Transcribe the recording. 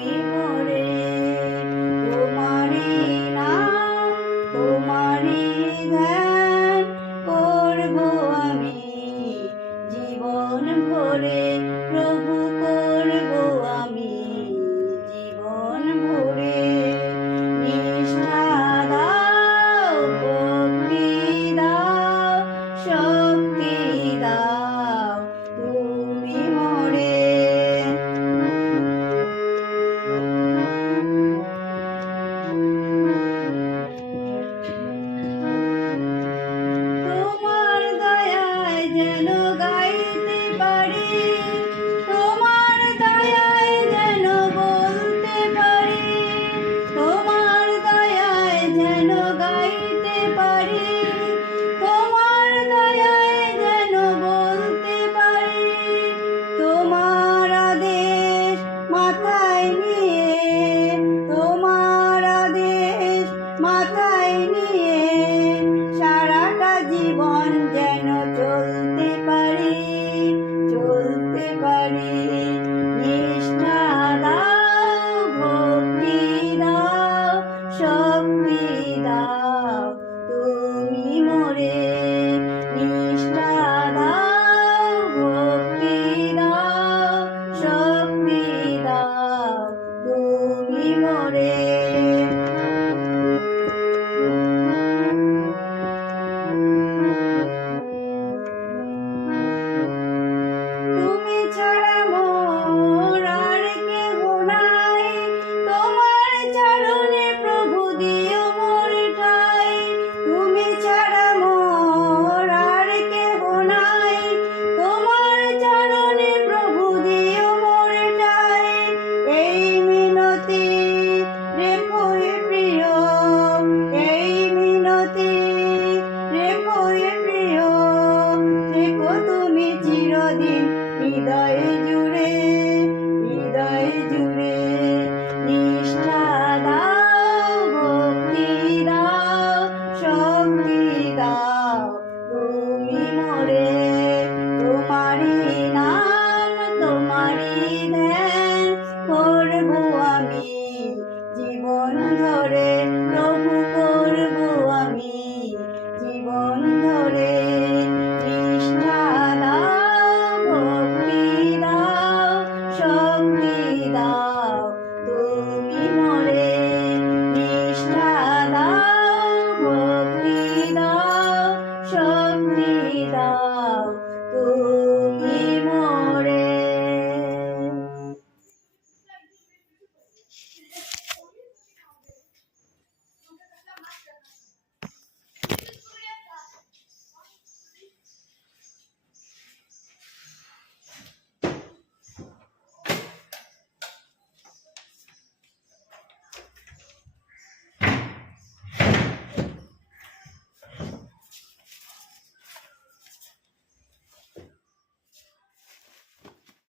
তুমি মোরে। তোমারি নাম তোমারি ধ্যান করব আমি জীবন ভরে, প্রভু করব আমি জীবন ভরে। নিষ্ঠা দাও, ভক্তি দাও, শক্তি দাও তুমি মোরে। তোমার দয়ায় যেন গাইতে পারি, তোমার দয়ায় যেন বলতে পারি, তোমার দয়ায় যেন গাইতে পারি, তোমার দয়ায় যেন বলতে পারি। তোমার আদেশ মাথায় নিয়ে, তোমার আদেশ মাথায় নিয়ে সারাটা জীবন যেন চলতে পারি, চলতে পারি। নিষ্ঠা দাও, ভক্তি দাও, শক্তি দাও তুমি মোরে। নিষ্ঠা দাও, ভক্তি দাও, শক্তি দাও তুমি মোরে। তুমি ছাড়া মোর আর কেহ নাই, তোমার চরণে প্রভু দিও মোর ঠাই। তুমি ছাড়া মোর আর কেহ নাই, তোমার চরণে প্রভু দিও মোর ঠাই। এই মিনতি রেখো হে প্রিয়, এই মিনতি রেখো হে প্রিয়, থেকো তুমি চিরদিন হৃদয়ে জুড়ে, হৃদয়ে জুড়ে। নিষ্ঠা দাও, ভক্তি দাও, শক্তি দাও তুমি মোরে। তোমারি নাম তোমারি ধ্যান করব আমি জীবন ধরে, প্রভু করব আমি জীবন ধরে। নিষ্ঠা দাও, ভক্তি দাও, শক্তি দাও তুমি মোরে।